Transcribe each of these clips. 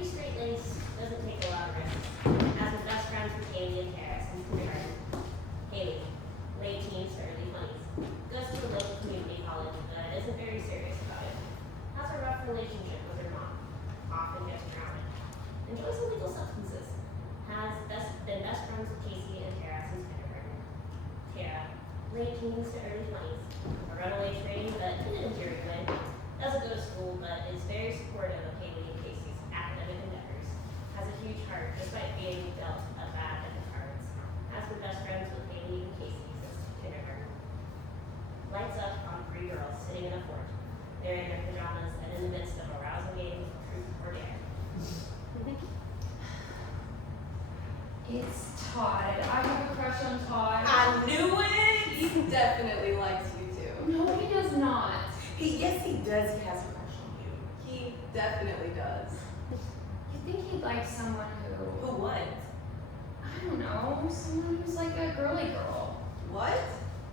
pretty straight-laced, doesn't take a lot of risks. Has been best friends with Haley and Tara since kindergarten. Haley, late teens to early 20s, goes to a local community college but isn't very serious about it. Has a rough relationship with her mom, often gets grounded. Enjoys illegal substances. Been best friends with Casey and Tara since kindergarten. Tara, late teens to early 20s, a runaway trainee but in an endearing way. Doesn't go to school but is very supportive of Haley and Casey's academic endeavors. Has a huge heart despite being dealt a bad deck of cards. Has been best friends with Haley and Casey since kindergarten. Lights up on 3 girls sitting in a fort. They're in their pajamas and in the midst of a rousing game of truth or dare. It's Todd. I have a crush on Todd. I knew it! He definitely likes you too. No, he does not. Yes, he does. He has a crush on you. He definitely does. You think he'd like someone who... Who what? I don't know. Someone who's like a girly girl. What?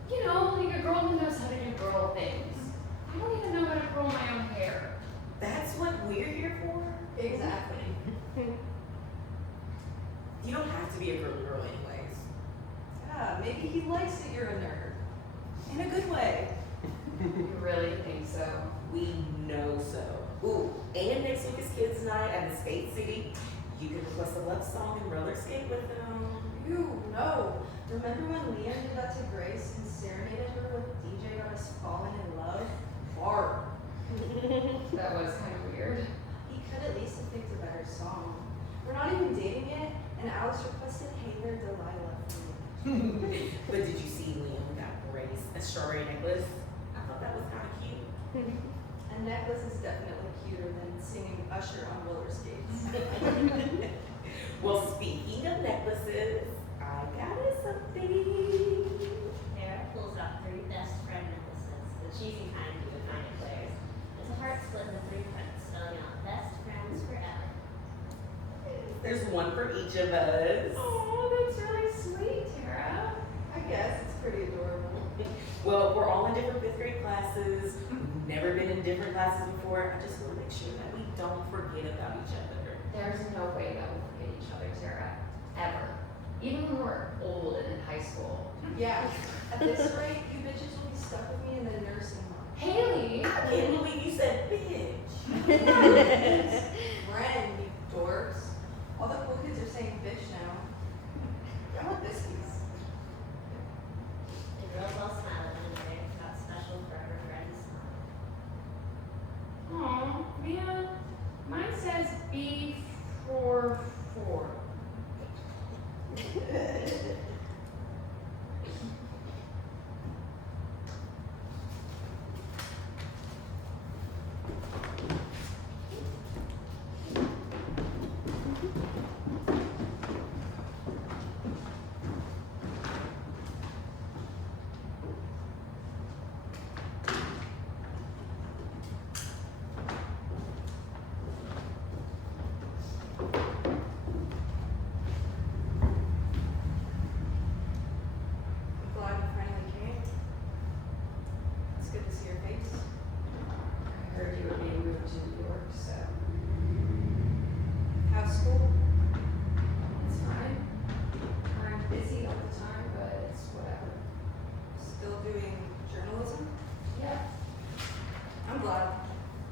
You know, like a girl who knows how to do girl things. I don't even know how to curl my own hair. That's what we're here for? Exactly. You don't have to be a girly girl anyways. Yeah, maybe he likes that you're a nerd. In a good way. You really think so? We know so. Ooh, and next week is kids' night at the Skate City. You can request a love song and roller skate with them. Ew, no. Remember when Liam did that to Grace and serenaded her with DJ got us falling in love? Barb. That was kind of weird. He could at least have picked a better song. We're not even dating yet, and Alice requested Hater Delilah from me. But did you see Liam got Grace a strawberry necklace? I thought that was kind of cute. A necklace is definitely cuter than singing Usher on roller skates. Well, speaking of necklaces, I got us something. Tara pulls out 3 best friend necklaces, the cheesy kind you would find at Claire's. It's a heart split into 3 prints, spelling out best friends forever. There's one for each of us. Oh, that's really sweet, Tara. I guess it's pretty adorable. Well, we're all in different 5th grade classes. We've never been in different classes before. I just want to make sure that we don't forget about each other. There's no way that we'll forget each other, Tara. Ever. Even when we're old and in high school. Yeah, at this rate, you bitches will be stuck with me in the nursing home. Haley! I can't believe you said bitch. Friend, you dorks. All the cool kids are saying bitch now. I want this piece. The girls all smile at one another, got special for her friend's smile. Aw, man. Mine says B44. I'm glad you finally came. It's good to see your face. I heard you were being moved to New York, so How's school? it's fine. I'm busy all the time, but it's whatever. Still doing journalism? Yeah. I'm glad.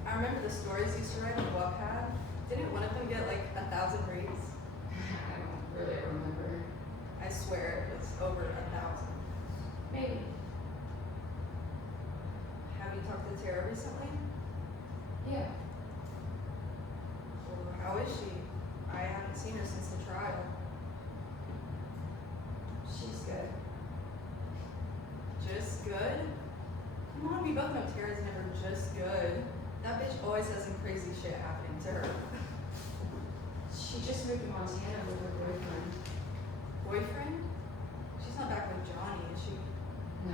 I remember the stories you used to write on Wattpad. Didn't one of them get like 1,000 reads? I don't really remember. I swear it was over 1,000. Maybe. Have you talked to Tara recently? Yeah. Well, how is she? I haven't seen her since the trial. She's good. Just good? Come on, we both know Tara's never just good. That bitch always has some crazy shit happening to her. She just moved to Montana with her boyfriend. Boyfriend? She's not back with Johnny, is she?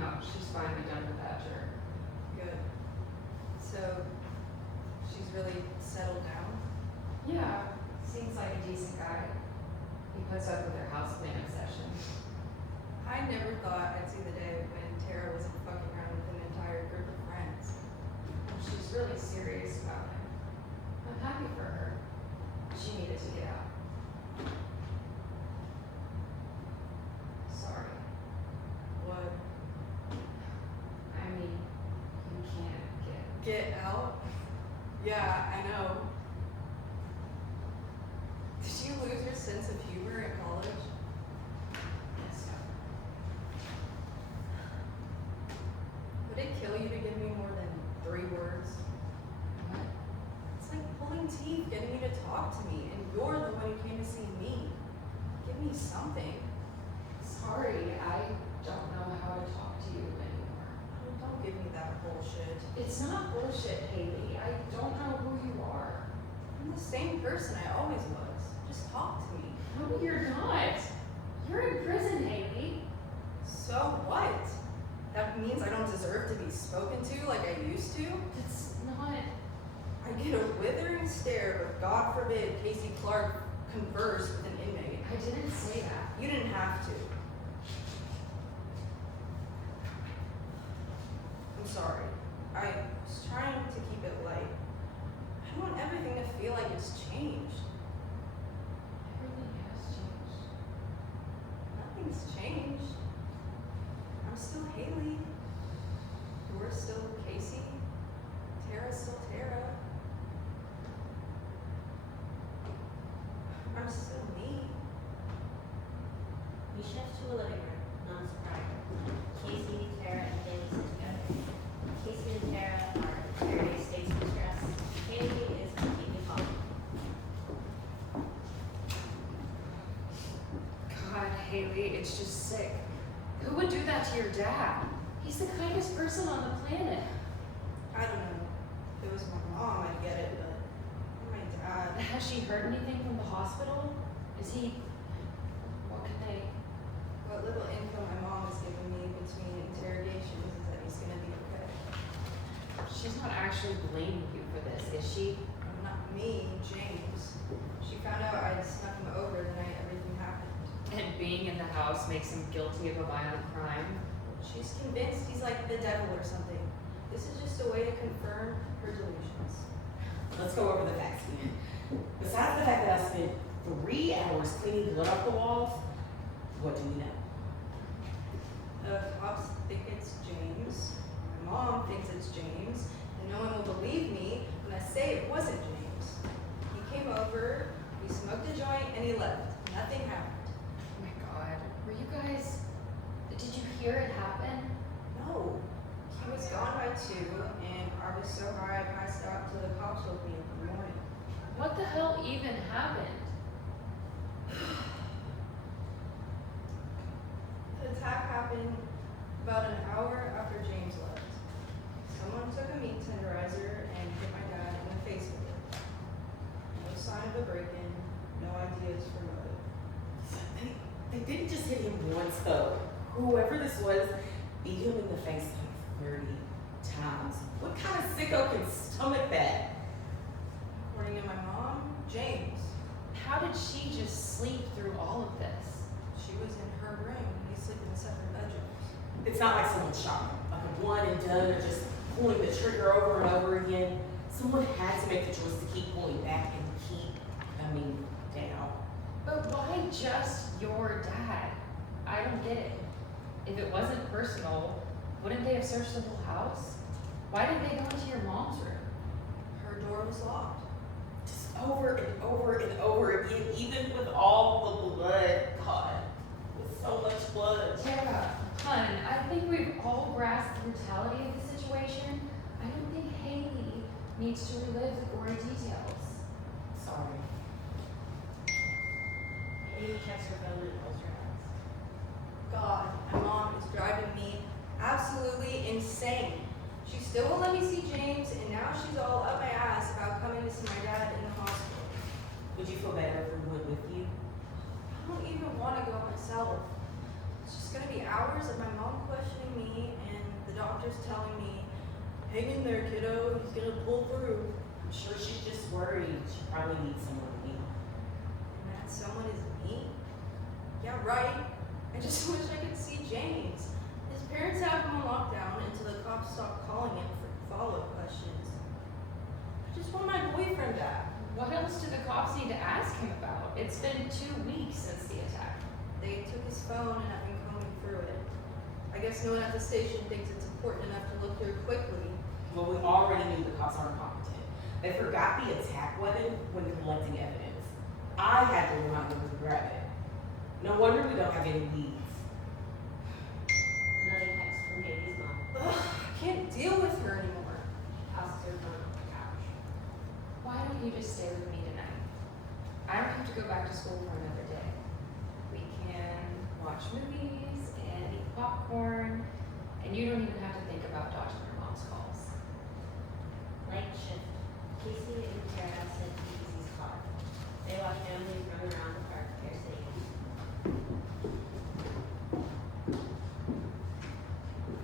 No, she's finally done with that jerk. Good. So, she's really settled down? Yeah, seems like a decent guy. He puts up with her houseplant obsession. I never thought I'd see the day when Tara wasn't fucking around with an entire group of friends. She's really serious about him. I'm happy for her. She Get out? Yeah, I know. Did you lose your sense of humor in college? Yes, Would it kill you to give me more than 3 words? what? It's like pulling teeth, getting you to talk to me, and you're the one who came to see me. Give me something. Sorry, I don't know how to talk to you anymore. Oh, don't give me that bullshit. It's not bullshit, Haley. I don't know who you are. I'm the same person I always was. Just talk to me. No, you're not. You're in prison, Haley. So what? That means I don't deserve to be spoken to like I used to? It's not. I get a withering stare, but God forbid Casey Clark converse with an inmate. I didn't say that. You didn't have to. I'm sorry. I was trying to keep it light. I want everything to feel like it's changed. Everything has changed. Nothing's changed. I'm still Haley. You're still Casey. Tara's still Tara. I'm still me. We shift to a living room, not a surprise. Casey, Tara, and Haley sit together. Casey and Tara are in various states of stress. Haley is completely calm. God, Haley, it's just sick. Who would do that to your dad? He's the kindest person on the planet. I don't know. If it was my mom, I'd get it, but my dad. Has she heard anything from the hospital? Is he... What could they... What little info my mom has given me between interrogations is that he's gonna be okay. She's not actually blaming you for this, is she? Not me, James. She found out I'd snuck him over the night everything happened. And being in the house makes him guilty of a violent crime? She's convinced he's like the devil or something. This is just a way to confirm her delusions. Let's go over the facts again. Besides the fact that I spent 3 hours cleaning blood off the walls, what do we know? The cops think it's James. My mom thinks it's James. And no one will believe me when I say it wasn't James. He came over, we smoked a joint, and he left. Nothing happened. Oh my god. Were you guys... Did you hear it happen? No. He was gone by 2, and I was so high I passed out till the cops woke me up in the morning. What the hell even happened? The attack happened about an hour after James left. Someone took a meat tenderizer and hit my dad in the face with it. No sign of a break-in, no ideas for motive. They didn't just hit him once though. Whoever this was beat him in the face like 30 times. What kind of sicko can stomach that? According to my mom, James. How did she just sleep through all of this? She was in her room. They sleep in separate bedrooms. It's not like someone shot him, like a one and done, or just pulling the trigger over and over again. Someone had to make the choice to keep pulling back and keep coming down. But why just your dad? I don't get it. If it wasn't personal, wouldn't they have searched the whole house? Why did they go into your mom's room? Her door was locked. Just over and over and over again, even with all the blood. God, with so much blood. Tara, hun, I think we've all grasped the brutality of the situation. I don't think Haley needs to relive the gory details. Sorry. Haley checks her phone and rolls her eyes. God, my mom is driving me absolutely insane. She still won't let me see James, and now she's all up my ass about coming to see my dad in the hospital. Would you feel better if we went with you? I don't even want to go myself. It's just gonna be hours of my mom questioning me and the doctors telling me, hang in there, kiddo, he's gonna pull through. I'm sure she's just worried. She probably needs someone to meet. And that someone is me? Yeah, right. I just wish I could see James. His parents have him on lockdown until the cops stop calling him for follow-up questions. I just want my boyfriend back. What else do the cops need to ask him about? It's been 2 weeks since the attack. They took his phone and have been combing through it. I guess no one at the station thinks it's important enough to look through quickly. Well, we already knew the cops aren't competent. They forgot the attack weapon when collecting evidence. I had to remind them to grab it. No wonder we don't have any leads. Another text from Haley's mom. Ugh, I can't deal with her anymore. Tosses her phone on the couch. Why don't you just stay with me tonight? I don't have to go back to school for another day. We can watch movies and eat popcorn, and you don't even have to think about dodging your mom's calls. Light shift. Casey and Tara sit in Casey's car. They watch families run around the park they're sitting in.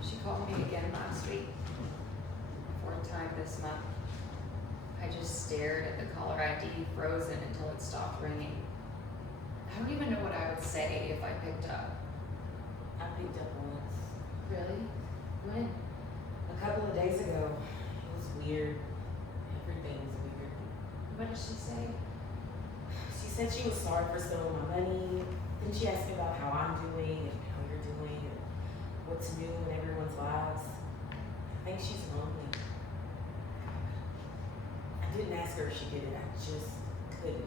She called me again last week. Fourth time this month. I just stared at the caller ID frozen until it stopped ringing. I don't even know what I would say if I picked up. I picked up once. Really? When? A couple of days ago. It was weird. Everything's weird. What did she say? She said she was sorry for stealing my money. Then she asked me about how I'm doing and how you're doing and what's new in everyone's lives. I think she's lonely. I didn't ask her if she did it. I just couldn't.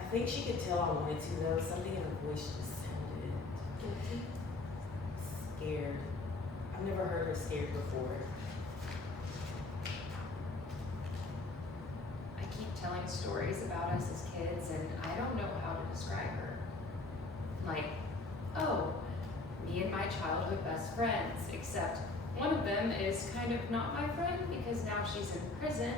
I think she could tell I wanted to though. Something in her voice just sounded Guilty? scared. I've never heard her scared before. I keep telling stories about us as kids, and I don't know how to describe her. Like, oh, me and my childhood best friends, except one of them is kind of not my friend because now she's in prison.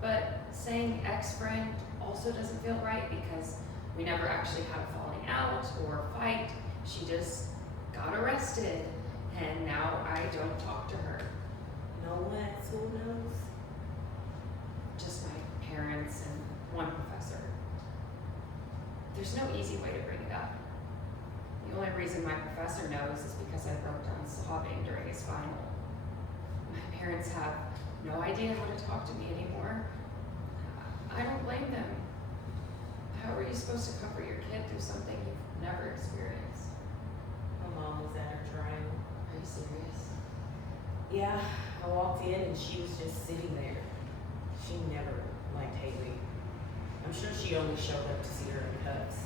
But saying ex-friend also doesn't feel right because we never actually had a falling out or a fight. She just got arrested, and now I don't talk to her. No one at school knows. Just my parents and one professor. There's no easy way to bring it up. The only reason my professor knows is because I broke down sobbing during his final. My parents have no idea how to talk to me anymore. I don't blame them. How are you supposed to comfort your kid through something you've never experienced? My mom was at her trial. Are you serious? Yeah, I walked in and she was just sitting there. She never liked Haley. I'm sure she only showed up to see her in cuffs.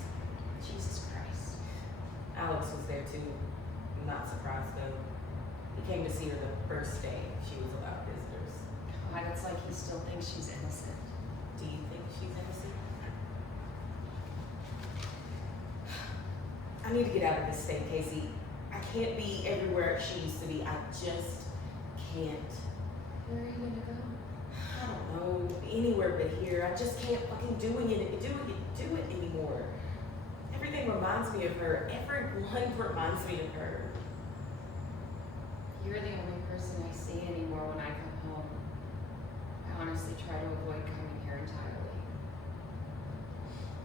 Jesus Christ. Alex was there too. I'm not surprised though. He came to see her the first day she was allowed visitors. God, it's like he still thinks she's innocent. Do you think she's innocent? I need to get out of this state, Casey. I can't be everywhere she used to be. I just can't. Where are you gonna go? I don't know, anywhere but here. I just can't fucking do it anymore. Everything reminds me of her. Everyone reminds me of her. You're the only person I see anymore when I come home. I honestly try to avoid coming here entirely.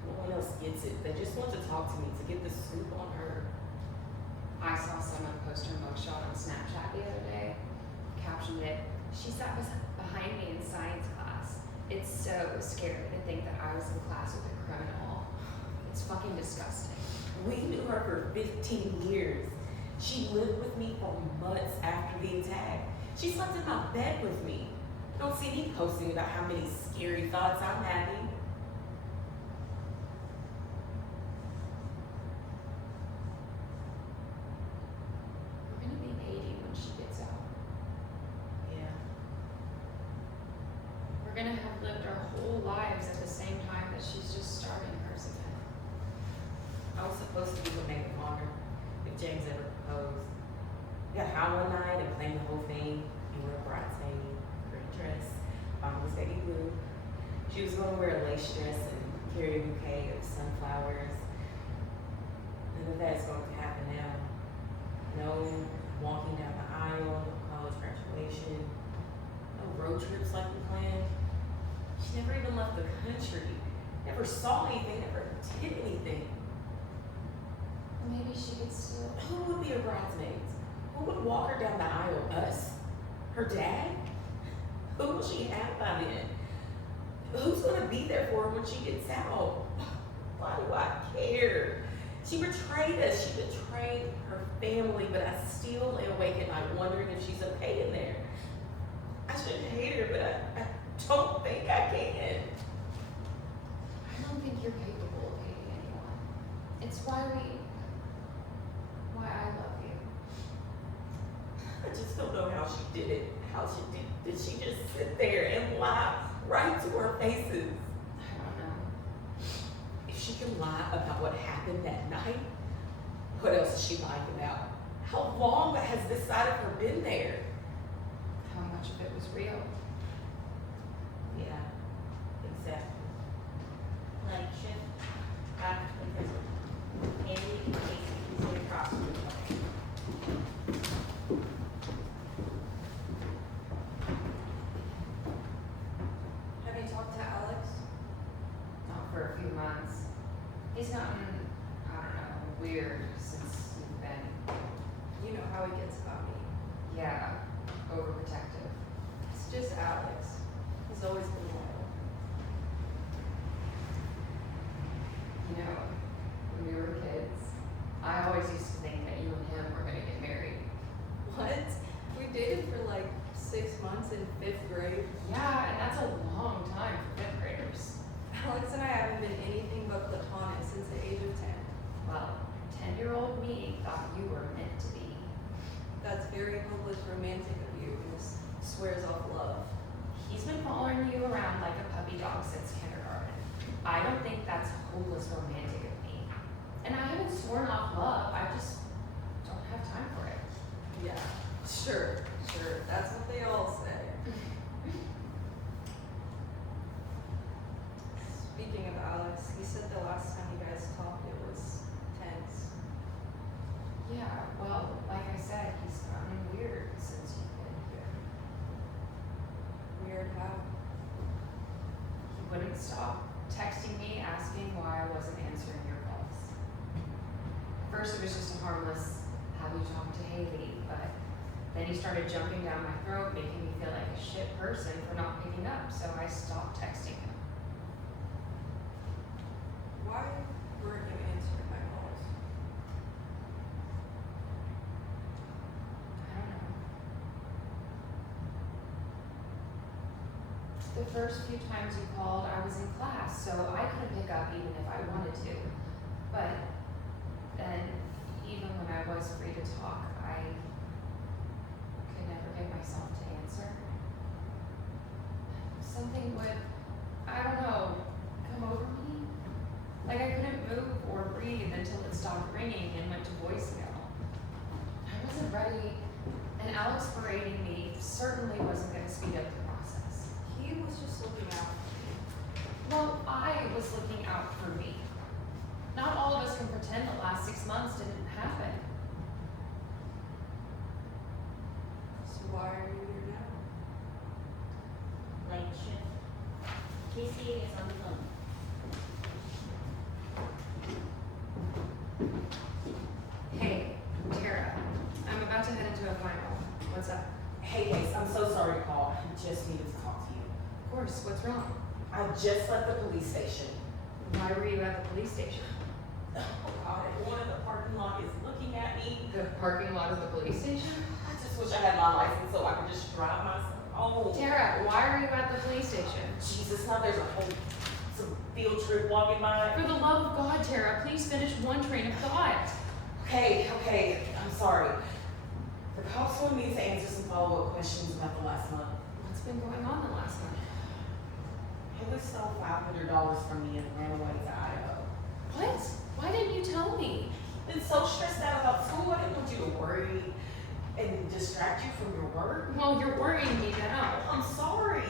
No one else gets it. They just want to talk to me to get the scoop on her. I saw someone post her mugshot on Snapchat the other day. Captioned it, "She sat behind me in science class. It's so scary to think that I was in class with a criminal. It's fucking disgusting." We knew her for 15 years. She lived with me for months after the attack. She slept in my bed with me. Don't see me posting about how many scary thoughts I'm having. We're gonna be 80 when she gets out. Yeah. We're gonna have lived our whole lives at the same time that she's just starting hers again. I was supposed to be with Megan Honor if James ever proposed. We got high one night and planned the whole thing. You were a bridesmaid, green dress, mine was baby blue. She was going to wear a lace dress and carry a bouquet of sunflowers. None of that's going to happen now. No walking down the aisle, no college graduation, no road trips like we planned. She never even left the country, never saw anything, never did anything. Maybe she could still. Who would be her bridesmaids? Who would walk her down the aisle? Us? Her dad? Who will she have by then? Who's gonna be there for her when she gets out? Why do I care? She betrayed us. She betrayed her family, but I still lay awake at night wondering if she's okay in there. should hate her, but I don't think I can. I don't think you're capable of hating anyone. It's why I love you. I just don't know how she did it. Did she just sit there and lie right to our faces? I don't know. If she can lie about what happened that night, what else is she lying about? How long has this side of her been there? How much of it was real? Yeah, exactly. Like shift back to the prison. Haley and Casey can sit across from each other. Have you talked to Alex? Not for a few months. He's gotten, I don't know, weird since you've been, You know how he gets about me. yeah, overprotective. It's just Alex. He's always been loyal. You know, when we were kids, I always used to think that you and him were gonna get married. What? We dated for like 6 months in 5th grade. Yeah, and that's a long time for 5th graders. Alex and I haven't been anything but platonic since the age of 10. Well, 10-year-old me thought you were meant to be. That's very hopeless romantic of you and this swears off love. He's been following you around like a puppy dog since kindergarten. I don't think that's hopeless romantic of me. And I haven't sworn off love, I just don't have time for it. Yeah, sure. That's what they all say. Speaking of Alex, he said the last time you guys talked it was tense. Yeah, well, like I said, he's gotten weird since you've been here. Weird how? He wouldn't stop texting me asking why I wasn't answering your calls. First it was just a harmless, have you talked to Haley? But then he started jumping down my throat, making me feel like a shit person for not picking up, so I stopped texting him. Why weren't you answering my calls? I don't know. The first few times you called, I was in class, so I couldn't pick up even if I wanted to. But then, even when I was free to talk, I could never get myself to answer. Something would, I don't know, come over me. Like I couldn't move or breathe until it stopped ringing and went to voicemail. I wasn't ready, and Alex berating me certainly wasn't going to speed up the process. He was just looking out for me. Well, I was looking out for me. Not all of us can pretend the last 6 months didn't happen. So why are you here now? Like shift. Casey is on the phone. Hey, Tara, I'm about to head into a final. What's up? Hey, Ace, I'm so sorry to call. I just needed to talk to you. Of course, what's wrong? I just left the police station. Why were you at the police station? Oh God, everyone in the parking lot is looking at me. The parking lot of the police station? I just wish I had my license so I could just drive myself home. Tara, why are you at the police station? Jesus, now there's some field trip walking by. For the love of God, Tara, please finish one train of thought. Okay, I'm sorry. The cops wanted me to answer some follow-up questions about the last month. What's been going on the last month? Haley stole $500 from me and ran away to Idaho. What? Why didn't you tell me? I've been so stressed out about school, I didn't want you to worry and distract you from your work. Well, you're worrying me now. I'm sorry.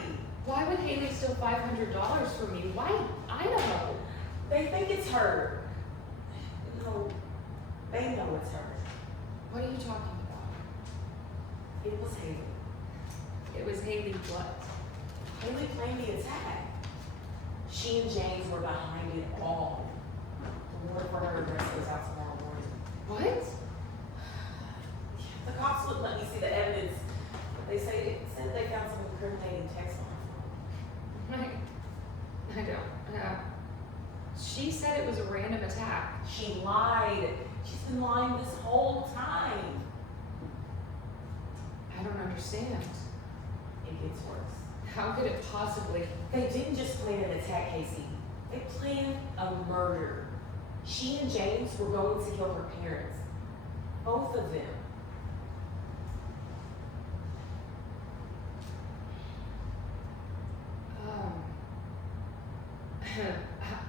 Why would Haley steal $500 from me? Why Idaho? They think it's her. No, they know it's her. What are you talking about? It was Haley. It was Haley what? Haley planned the attack. She and James were behind it all. The warrant for her arrest goes out tomorrow morning. What? The cops wouldn't let me see the evidence. They said they found some incriminating text on her phone. I don't. She said it was a random attack. She lied. She's been lying this whole time. I don't understand. In it gets worse. How could it possibly? They didn't just plan an attack, Casey. They planned a murder. She and James were going to kill her parents. Both of them.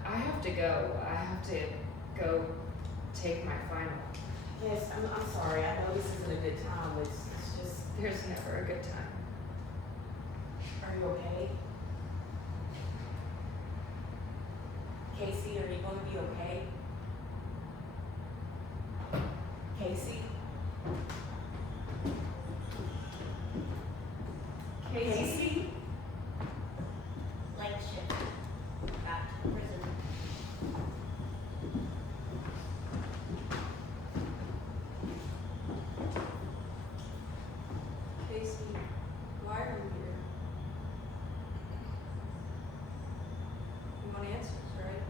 I have to go. I have to go take my final. Yes, I'm sorry. I know this isn't a good time. It's just. There's never a good time. Are you okay? Casey, are you going to be okay? Casey? Casey? Like ship. Back to prison. Casey, why are you here? You want answers, right?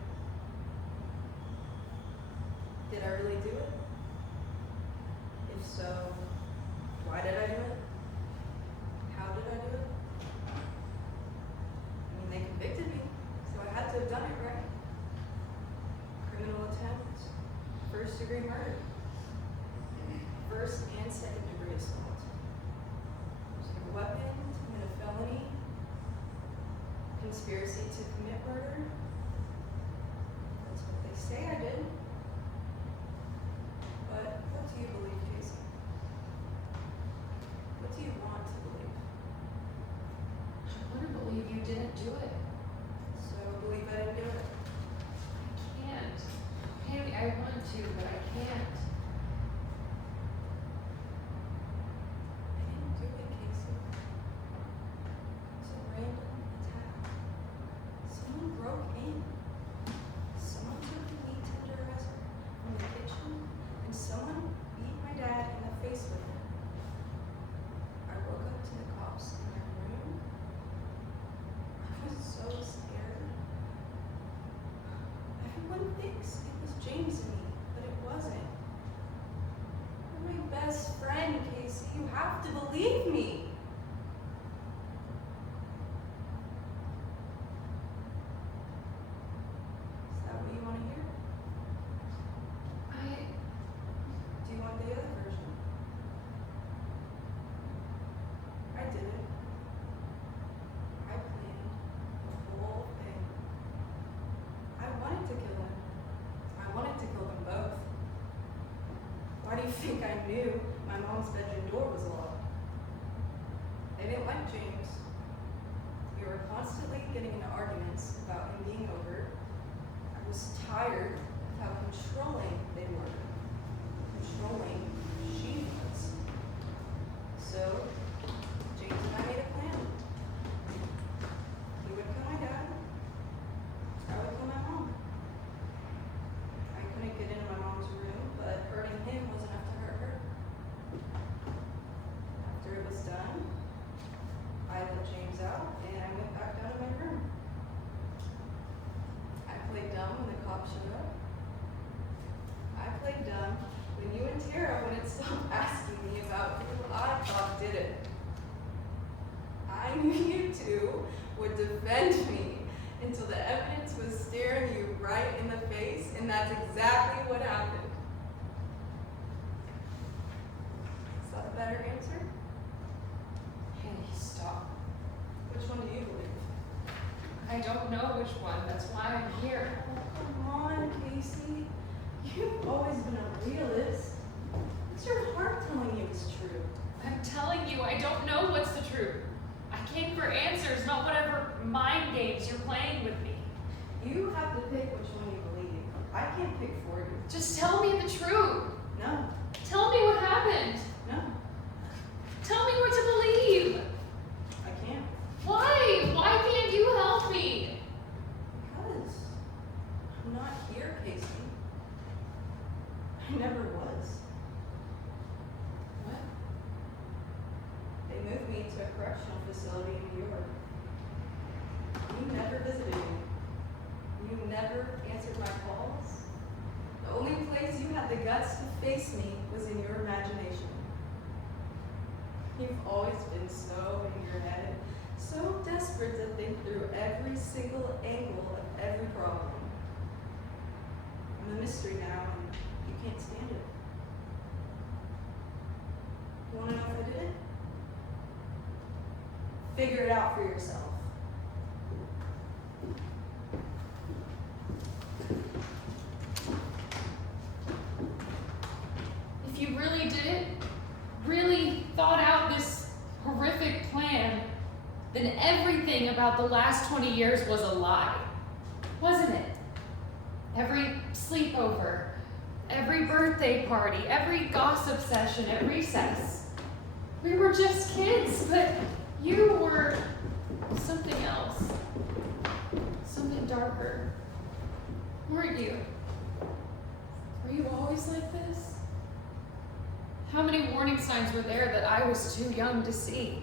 Did I really do it? If so, why did I do it? How did I do it? I mean, they convicted me, so I had to have done it, right? Criminal attempt, first-degree murder, first and second-degree assault. Using a weapon to commit a felony, conspiracy to commit murder. That's what they say I did. But what do you believe, Casey? What do you want to believe? I want to believe you didn't do it. So believe I didn't do it. I can't. Haley, I want to, but I can't. I didn't do it, Casey. It's a random attack. Someone broke in. Someone took the meat tenderizer from the kitchen, and someone beat my dad in the face with it. I woke up to the cops in my room. I was so scared. Everyone thinks it was James and me, but it wasn't. You're my best friend, Casey. You have to believe me. Is that what you want to hear? Do you want the other version? I did it. I planned the whole thing. I wanted to kill him. I wanted to kill them both. Why do you think I knew my mom's bedroom door was locked? They didn't like James. We were constantly getting into arguments about him being over. I was tired of how controlling they were. Controlling she was. So, James and I made a plan. He would kill my dad. I would kill my mom. I couldn't get into my mom's room, but hurting him was enough to hurt her. After it was done, I let James out and I went back down to my room. I played dumb when the cops showed up. I played dumb when you and Tara wouldn't stop asking me about who I thought did it. I knew you two would defend me until the evidence was staring you right in the face, and that's exactly what happened. Is that a better answer? Haley, stop. Which one do you believe? I don't know which one. That's why I'm here. Oh, come on, Casey. You've always been a realist. What's your heart telling you is true? I'm telling you, I don't know what's the truth. I came for answers, not whatever mind games you're playing with me. You have to pick which one you believe. I can't pick for you. Just tell me the truth. No, Tell me what happened. no, Tell me what to believe. I can't. Why? Why can't you help me? Because I'm not here, Casey. I never was. What? They moved me to a correctional facility in New York. You never visited me. You never answered my calls. The only place you had the guts to face me was in your imagination. You've always been so in your head, so desperate to think through every single angle of every problem. I'm a mystery now, and you can't stand it. You wanna know if I did it? Figure it out for yourself. If you really did it, really thought out this horrific plan, then everything about the last 20 years was a lie, wasn't it? Every sleepover, every birthday party, every gossip session at recess. We were just kids, but you were something else, something darker. Weren't you? Were you always like this? How many warning signs were there that I was too young to see?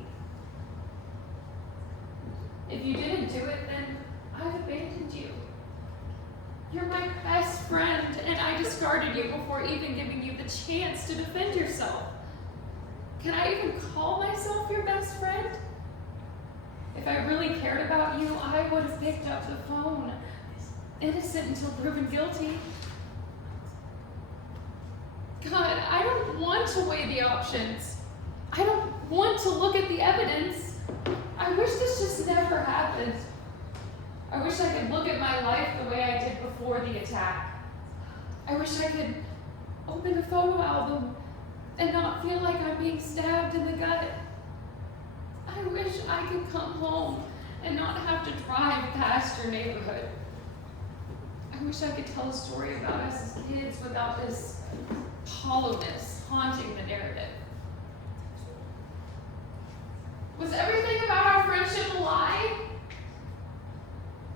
If you didn't do it, then I've abandoned you. You're my best friend, and I discarded you before even giving you the chance to defend yourself. Can I even call myself your best friend? If I really cared about you, I would have picked up the phone. Innocent until proven guilty. God, I don't want to weigh the options. I don't want to look at the evidence. I wish this just never happened. I wish I could look at my life the way I did before the attack. I wish I could open a photo album and not feel like I'm being stabbed in the gut. I wish I could come home and not have to drive past your neighborhood. I wish I could tell a story about us as kids without this hollowness haunting the narrative. Was everything about our friendship a lie?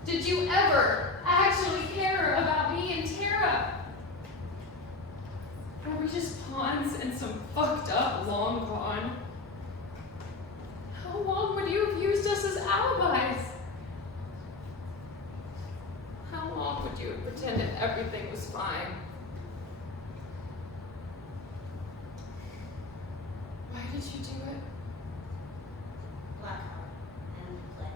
Did you ever actually care about me and Tara? Are we just pawns in some fucked up long con? How long would you have used us as alibis? How long would you have pretended everything was fine? Why did you do it? Black heart and play.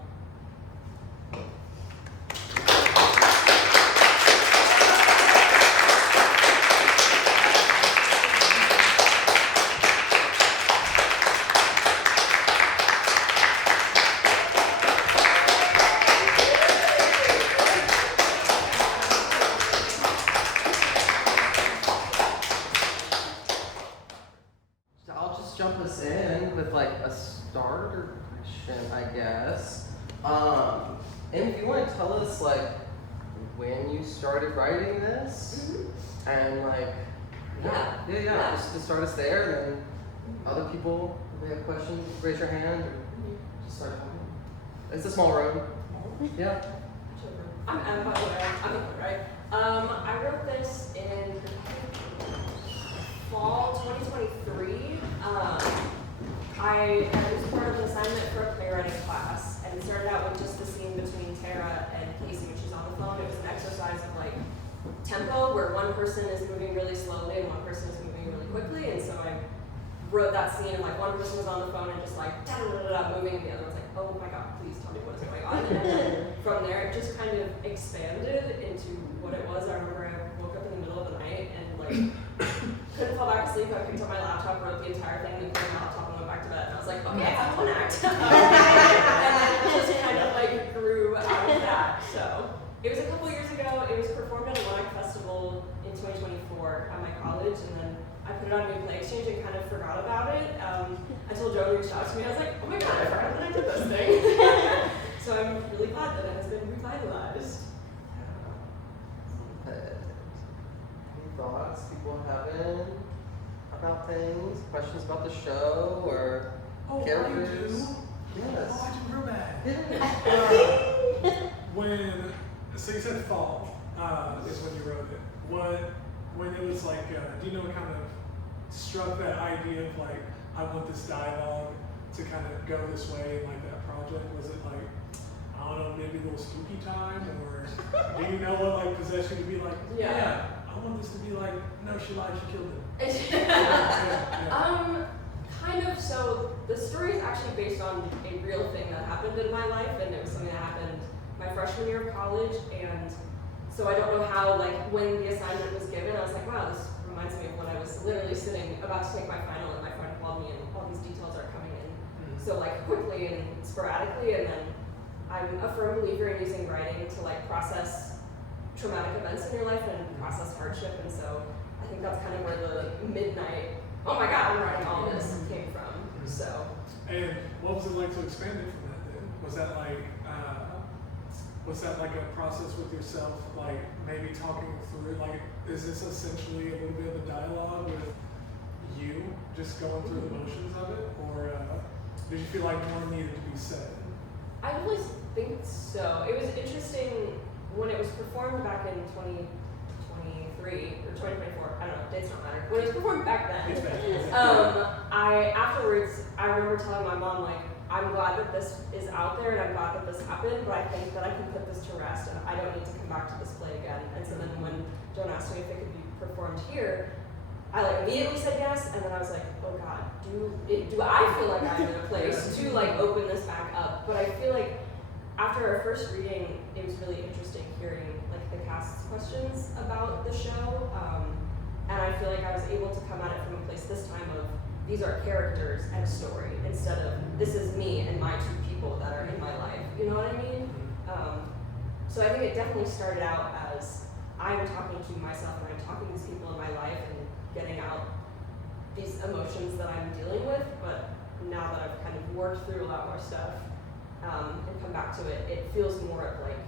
I'll just jump us in with like a starter question, I guess. And if you want to tell us like when you started writing this, and like yeah, just to start us there, and then other people, if they have questions, raise your hand or just start talking. It's a small room. Yeah. I'm Em, by the way. I'm the Playwright. I wrote this in fall 2023. I was part of an assignment for a playwriting class, and it started out with just the scene between Tara and Casey when she's on the phone. It was an exercise of like tempo, where one person is moving really slowly and one person is moving really quickly, and so I wrote that scene of like one person was on the phone and just like da da da da moving, and the other was like, oh my god, please tell me what is going on. And then from there, it just kind of expanded into what it was. I remember I woke up in the middle of the night and like couldn't fall back asleep. I picked up my laptop, wrote the entire thing, then put my laptop and went back to bed. And I was like, okay, I want to act. And then it just kind of like grew out of that. So it was a couple years ago. It was performed at a Live Festival in 2024 at my college, and then I put it on New Play Exchange and kind of forgot about it until Joan reached out to me. I was like, oh my god, I forgot that I did this thing. So I'm really glad that it has been revitalized. Any thoughts people having about things? Questions about the show or characters? Yes. Oh, I do real bad. Yeah. So you said fall is when you wrote it. When it was like, do you know what kind of struck that idea of like, I want this dialogue to kind of go this way in like that project? Was it like, I don't know, maybe a little spooky time, or do you know what like possessed you to be like, I want this to be like, no, she lied, she killed him. Kind Kind of. So the story is actually based on a real thing that happened in my life, and it was something that happened my freshman year of college. And so I don't know how, like, when the assignment was given, I was like, wow, this reminds me of when I was literally sitting about to take my final, and my friend called me, and all these details are coming in so like quickly and sporadically. And then I'm a firm believer in using writing to like process traumatic events in your life and process hardship. And so I think that's kind of where the midnight, oh my God, I'm writing all this came from. So. And what was it like to expand it from that then? Was that like a process with yourself, like maybe talking through, like, is this essentially a little bit of a dialogue with you just going through the motions of it? Or did you feel like more needed to be said? I always think so. It was interesting when it was performed back in 2023 or 2024. I don't know, dates don't matter. When it was performed back then, I remember telling my mom, like, I'm glad that this is out there and I'm glad that this happened, but I think that I can put this to rest and I don't need to come back to this play again. And so then when Joan asked me if it could be performed here, I like immediately said yes, and then I was like, oh God, do I feel like I'm in a place to like open this back up? But I feel like after our first reading, it was really interesting hearing like the cast's questions about the show, and I feel like I was able to come at it from a place this time of these are characters and a story instead of this is me and my two people that are in my life. You know what I mean? So I think it definitely started out as I'm talking to myself and I'm talking to these people in my life and getting out these emotions that I'm dealing with. But now that I've kind of worked through a lot more stuff and come back to it, it feels more of like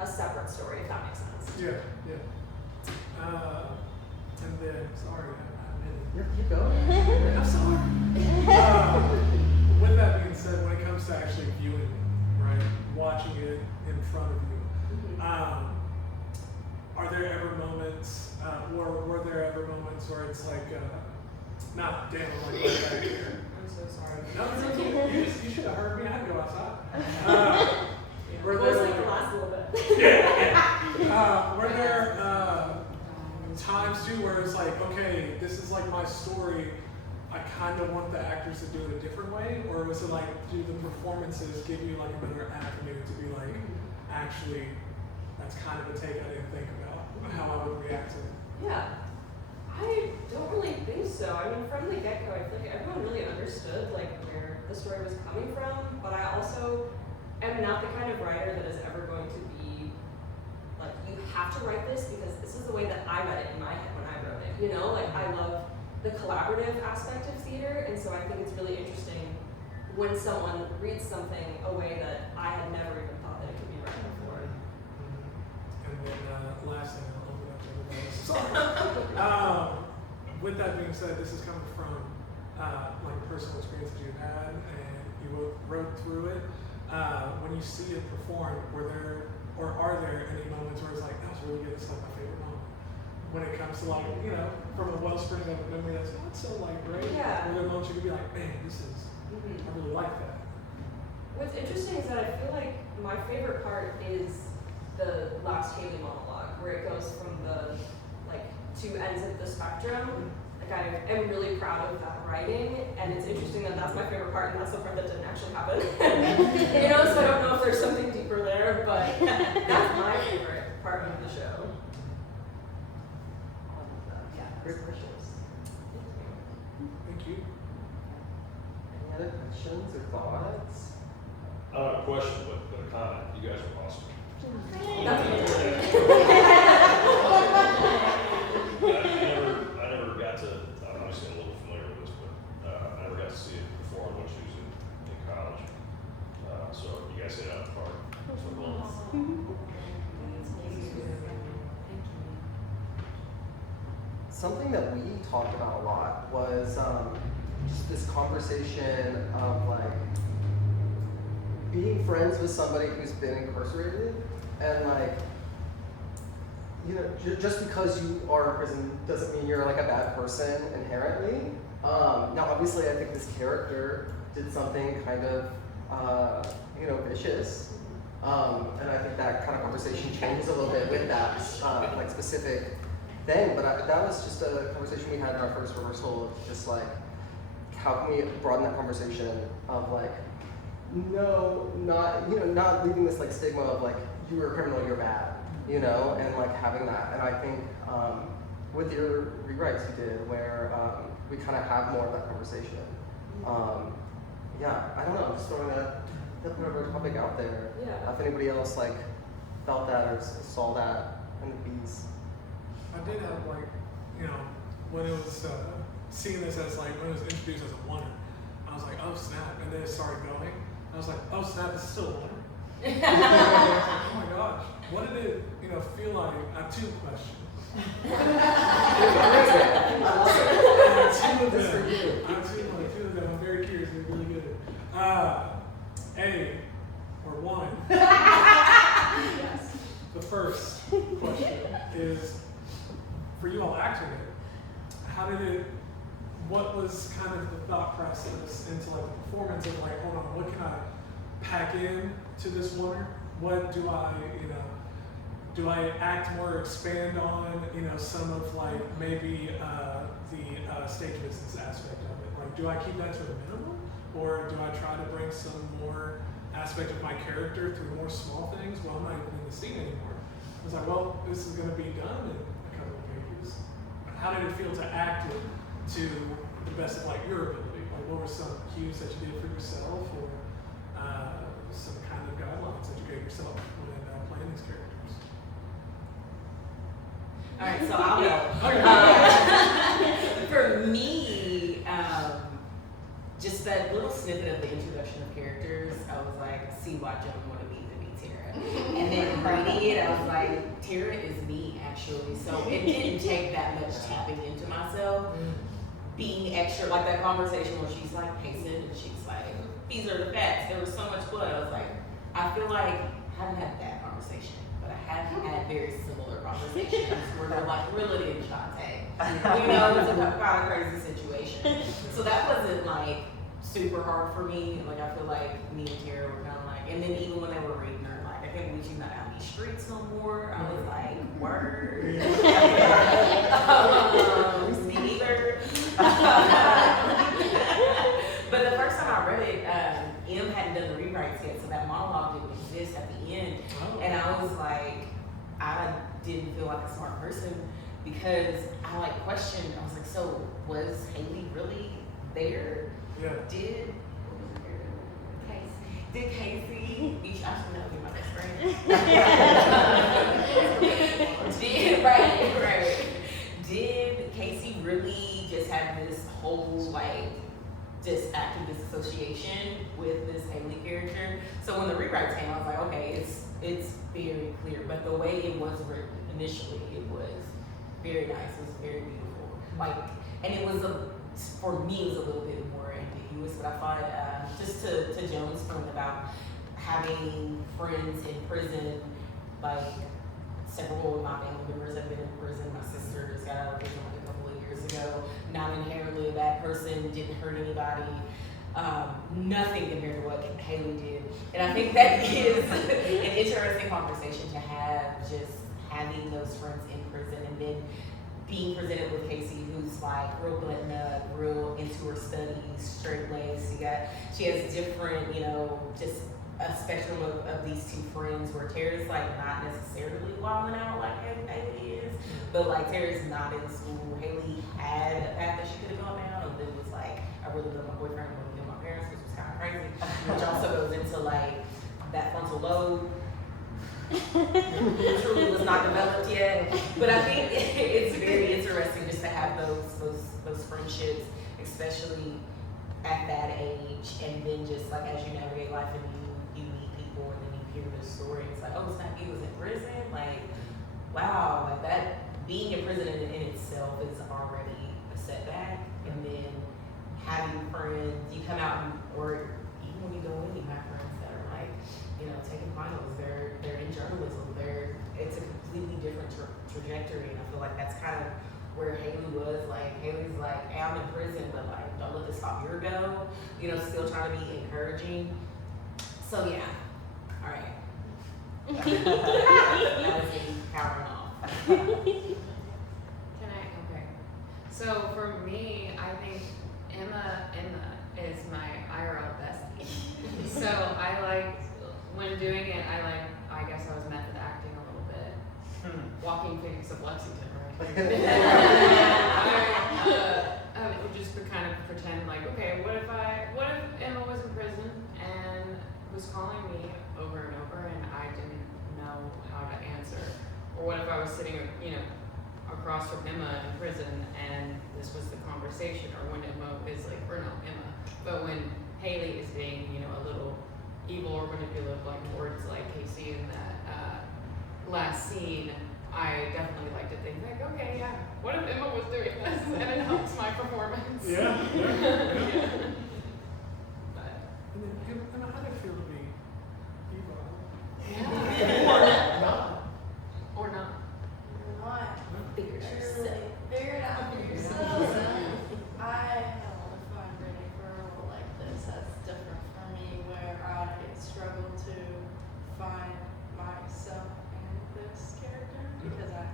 a separate story, if that makes sense. Yeah. And then, sorry, You go. I'm sorry. With that being said, when it comes to actually viewing it, right, watching it in front of you, are there ever moments, or were there ever moments where it's like, not damn, I'm like right back here. I'm so sorry. No, it's okay. You should have heard me. I had to go outside. Were It was there, like the last little bit. were there times too where it's like, okay, this is like my story, I kind of want the actors to do it a different way? Or was it like, do the performances give you like another avenue to be like, actually, that's kind of a take I didn't think about how I would react to it? Yeah, I don't really think so. I mean, from the get-go, I feel like everyone really understood like where the story was coming from, but I also am not the kind of writer that is ever going to be like, you have to write this because this is the way that I read it in my head when I wrote it. You know, like I love the collaborative aspect of theater, and so I think it's really interesting when someone reads something a way that I had never even thought that it could be read before. And then last thing, I'll open up to everybody else. Sorry. With that being said, this is coming from like personal experience that you've had and you wrote through it. When you see it performed, are there any moments where it's like, that was really good, it's like my favorite moment? When it comes to like, you know, from a wellspring of a memory that's not so like great, Yeah. or there are moments you can be like, man, this is, I really like that. What's interesting is that I feel like my favorite part is the last Haley monologue, where it goes from the like two ends of the spectrum. Like I am really proud of that writing, and it's interesting that that's my favorite part, and that's the part that didn't actually happen. You know, so I don't know if there's something deeper there, but that's my favorite part of the show. Great questions. Thank you. Any other questions or thoughts? I don't have a question, but a comment. You guys are awesome. That's I never got to, I'm obviously a little familiar with this, but I never got to see it perform when she was in college. So you guys hit it out of the park. So well. Something that we talked about a lot was just this conversation of like being friends with somebody who's been incarcerated, and like, you know, just because you are in prison doesn't mean you're like a bad person inherently. Now, obviously, I think this character did something kind of, you know, vicious, and I think that kind of conversation changes a little bit with that like specific thing. But that was just a conversation we had in our first rehearsal of just like how can we broaden that conversation of like, no, not, you know, not leaving this like stigma of like, you were a criminal, you're bad, you know, and like having that. And I think with your rewrites you did, where we kind of have more of that conversation. Yeah, I don't know, I'm just throwing that whatever topic out there. Yeah. If anybody else like felt that or saw that in the piece. I did have like, you know, when it was seeing this as like when it was introduced as a wonder, I was like, oh snap, and then it started going. I was like, oh snap, it's still a wonder. I was like, oh my gosh, what did it, you know, feel like? I have two questions. I have two of them. I'm very curious. They're really good. A or one. Yes. The first question is, for you all acting it, how did it, what was kind of the thought process into like the performance of like, hold on, what can I pack in to this wonder? What do I, you know, do I act more, expand on, you know, some of like maybe the stage business aspect of it? Like, do I keep that to a minimum? Or do I try to bring some more aspect of my character through more small things? Well, I'm not even in the scene anymore. I was like, well, this is going to be done in a couple of pages. How did it feel to act it to the best of like your ability? Like, what were some cues that you did for yourself, or some kind of guidelines that you gave yourself when playing these characters? All right, so I'll go. For me, just that little snippet of the introduction of characters, I was like, see why Joan wanted me to be Tara. And then reading it, I was like, Tara is me, actually. So it didn't take that much tapping into myself. Being extra, like that conversation where she's like pacing and she's like, these are the facts. There was so much blood. I was like, I feel like I haven't had that conversation, but I have had very similar conversations where they're like, really in Chantée. You know, it's about a crazy situation. So that wasn't like super hard for me. Like, I feel like me and Tara were kind of like, and then even when they were reading her, like, I can't believe she's not out in these streets no more. I was like, word. Me neither. But the first time I read it, Em hadn't done the rewrites yet, so that monologue didn't exist at the end. And I was like, I didn't feel like a smart person because I like questioned. I was like, so was Haley really there? Yeah. Did Casey? I should know be my best friend. Right. Did Casey really just have this whole like just active disassociation with this Haley character? So when the rewrites came, I was like, okay, it's very clear. But the way it was written initially, it was very nice. It was very beautiful. Like, and it was for me, it was a little bit more ambiguous. But I thought, just to Joan's point about having friends in prison, like several of my family members have been in prison. My sister just got out of prison like a couple of years ago. Not inherently a bad person, didn't hurt anybody. Nothing compared to what Haley did. And I think that is an interesting conversation to have, just having those friends in prison and then being presented with Casey, who's like real button up, real into her studies, straight laced. She has different, you know, just a spectrum of these two friends where Tara's like not necessarily wilding out like Haley is, but like Tara's not in school. Haley had a path that she could have gone down, and then was like, I really love my boyfriend, I really love my parents, which was kind of crazy, which also goes into like that frontal lobe. Truly was not developed yet, but I think it's very interesting just to have those friendships, especially at that age, and then just like as you navigate life and you meet people and then you hear the story, it's like, oh, snap, he was in prison, like, wow, like that being in prison in itself is already a setback, and then having friends, you come out or even when you go in, you have friends that are like, you know, taking finals, they're in journalism, it's a completely different trajectory, and I feel like that's kind of where Haley was. Like, Haley's like, hey, I'm in prison, but like, don't let this stop your go, you know, still trying to be encouraging. So yeah, all right. That was me powering off. Can I? Okay. So for me, I think Emma walking physics of Lexington, right? I would just kind of pretend like, okay, what if Emma was in prison and was calling me over and over and I didn't know how to answer? Or what if I was sitting, across from Emma in prison and this was the conversation, or when Emma is like, or no, Emma, but when Haley is being, a little evil or manipulative, like towards like Casey in that last scene, I definitely like to think like, okay, yeah, what if Emma was doing this and it helps my performance? Yeah. But, And then, Emma, how did it feel to be evil? yeah. Or not. Not Figure it out. truly figure it out for yourself. I had a lot of fun writing for a role like this. That's different for me, where I struggle to find myself in this character because I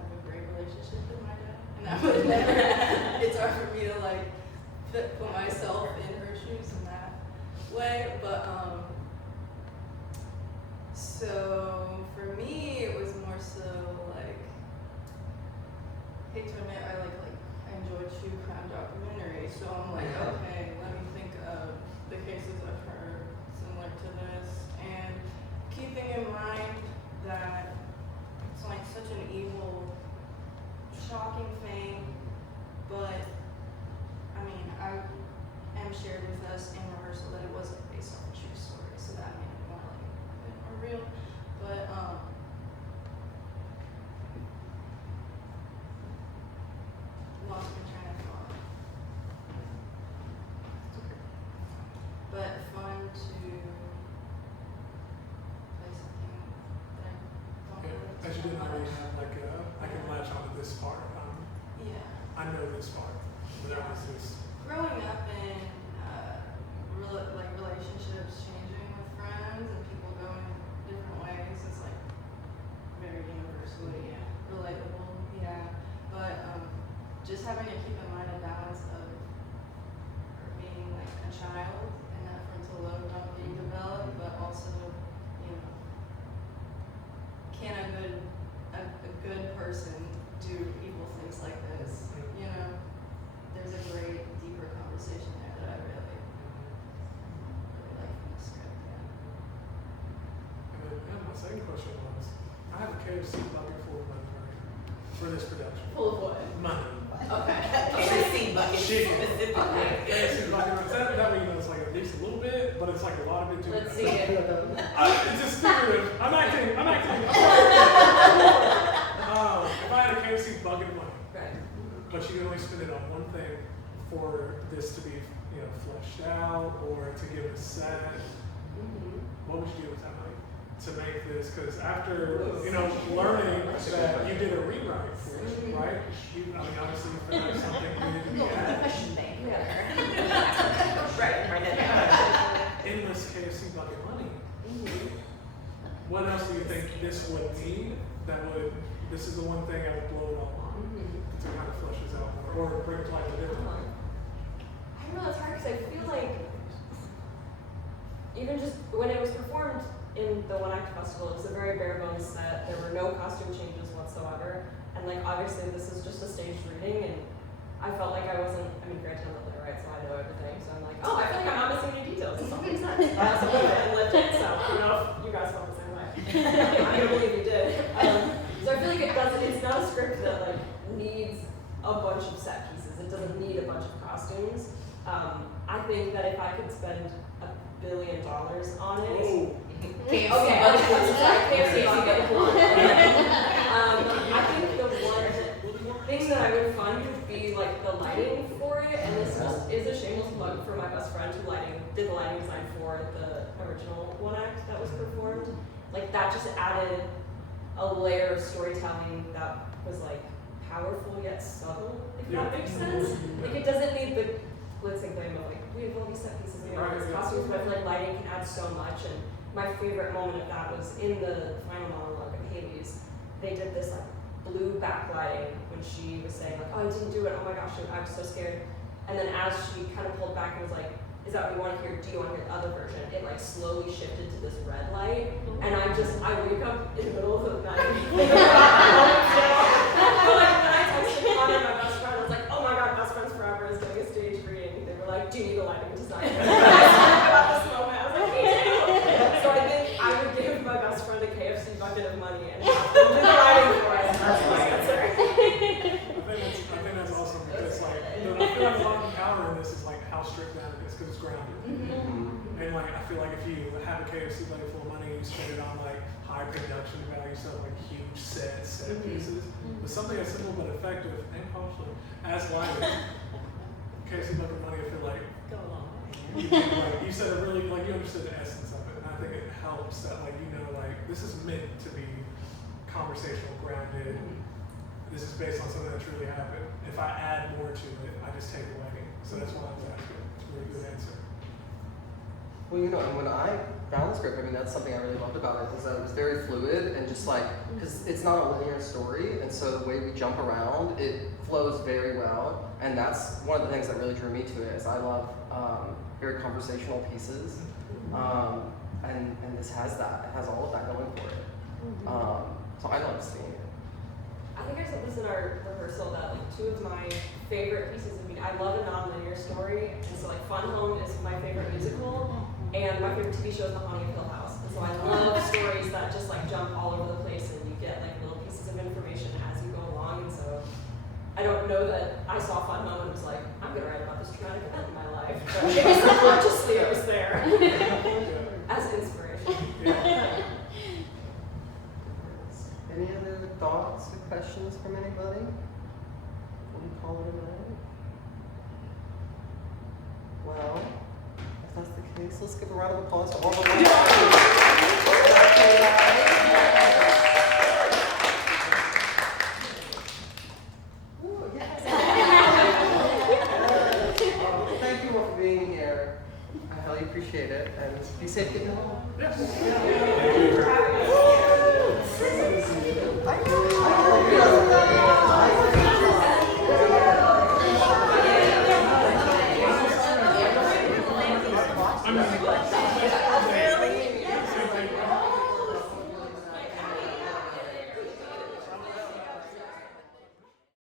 have a great relationship with my dad, and I would never. It's hard for me to like put myself in her shoes in that way, but so for me it was more so like, hate to admit I enjoy true crime documentaries, so I'm like, okay, let me think of the cases I've heard similar to this, and keeping in mind that it's like such an evil, shocking thing, but I mean, Em shared with us in rehearsal that it wasn't based on a true story, so that made it more like a bit more real, but lost my train of thought. But fun to play something that I don't Yeah. really As you didn't already much. have I can latch on to this part. Yeah. I know this part. But there was this. Growing up in relationships changing with friends and people going different ways is like very universally relatable. Yeah. But just having to keep in mind a balance of her being like a child and that frontal lobe not being developed, but also, can a good person do evil things like this? There's a great deeper conversation there that I really like from the script. And then my second question was, I have a KFC bucket full of money for this production. Full of what? Money. Okay. KFC bucket Chicken. specifically. KFC bucket. That way it's like at least a little bit, but it's like a lot of it too. Let's see it. It's just figurative. I'm acting. If I had a KFC bucket of money, Right. but you can only spend it on one thing for this to be, fleshed out or to give it a set, what would you do with that money to make this? Because after, learning that you did a rewrite for it, right? Obviously you felt like something needed to be added. Right. Endless KFC bucket money. What else do you think this would need this is the one thing I would blow it all on to kind of flesh this out more or bring it to life a different way? I don't know, it's hard because I feel like even just when it was performed in the One Act Festival, it was a very bare bones set. There were no costume changes whatsoever. And obviously this is just a staged reading, and I felt like I wasn't, granted I'm the playwright, so I know everything. So I'm like, I feel like I'm not missing any details. This all makes sense. I also lived it and lived it, so I don't know if you guys felt the same way. I'm gonna believe you did. So I feel like it's not a script that needs a bunch of set pieces. It doesn't need a bunch of costumes. I think that if I could spend $1 billion on it. KFC Okay, I'm sorry, KFC bucket. I think the one thing that I would fund would be the lighting for it, and this just is a shameless plug for my best friend who did the lighting design for the original One Act that was performed. That just added a layer of storytelling that was powerful yet subtle, if that makes sense. It doesn't need the glitz and glam of we have all these set pieces and we have all these costumes, but I feel like lighting can add so much. And my favorite moment of that was in the final monologue of Haley's. They did this blue backlighting when she was saying oh, I didn't do it, oh my gosh, I was so scared. And then as she kind of pulled back and was is that we want to hear, do you want to hear the other version? It like slowly shifted to this red light, and I wake up in the middle of the night. But like when I texted Connor, my best friend, I was like, oh my god, Best Friends Forever is getting a stage reading. They were like, do you need a lighting designer? About this moment, I was like, me too. So I think I would give my best friend a KFC bucket of money and have them do the lighting for us. That's my answer. I think that's awesome because like I feel like a lot of the power in this is like how stripped down it is because it's grounded. And like I feel like if you have a KFC budget full of money and you spend it on like high production value stuff like huge set pieces, but something that's simple but effective and costly as lighting. KFC bucket of money, I feel like Go along. you said a really like you understood the essence of it, and I think it helps that like like this is meant to be conversational, grounded. This is based on something that's really happened. If I add more to it, I just take away. So that's why I was asking. It's a really good answer. Well, and when I found the script, that's something I really loved about it, is that it was very fluid and just like, because it's not a linear story, and so the way we jump around, it flows very well, and that's one of the things that really drew me to it, is I love very conversational pieces, and this has that, it has all of that going for it. So I love seeing it. I think I said this in our rehearsal that like 2 of my favorite pieces of media. I love a non-linear story, and so like Fun Home is my favorite musical, and my favorite TV show is The Haunting of Hill House. And so I love stories that just like jump all over the place, and you get like little pieces of information as you go along. And so I don't know that I saw Fun Home and was like, I'm gonna write about this traumatic event in my life, but maybe subconsciously it was there as inspiration. Yeah. Any other thoughts or questions from anybody? Before we call it a night? Well, if that's the case, let's give a round of applause to all the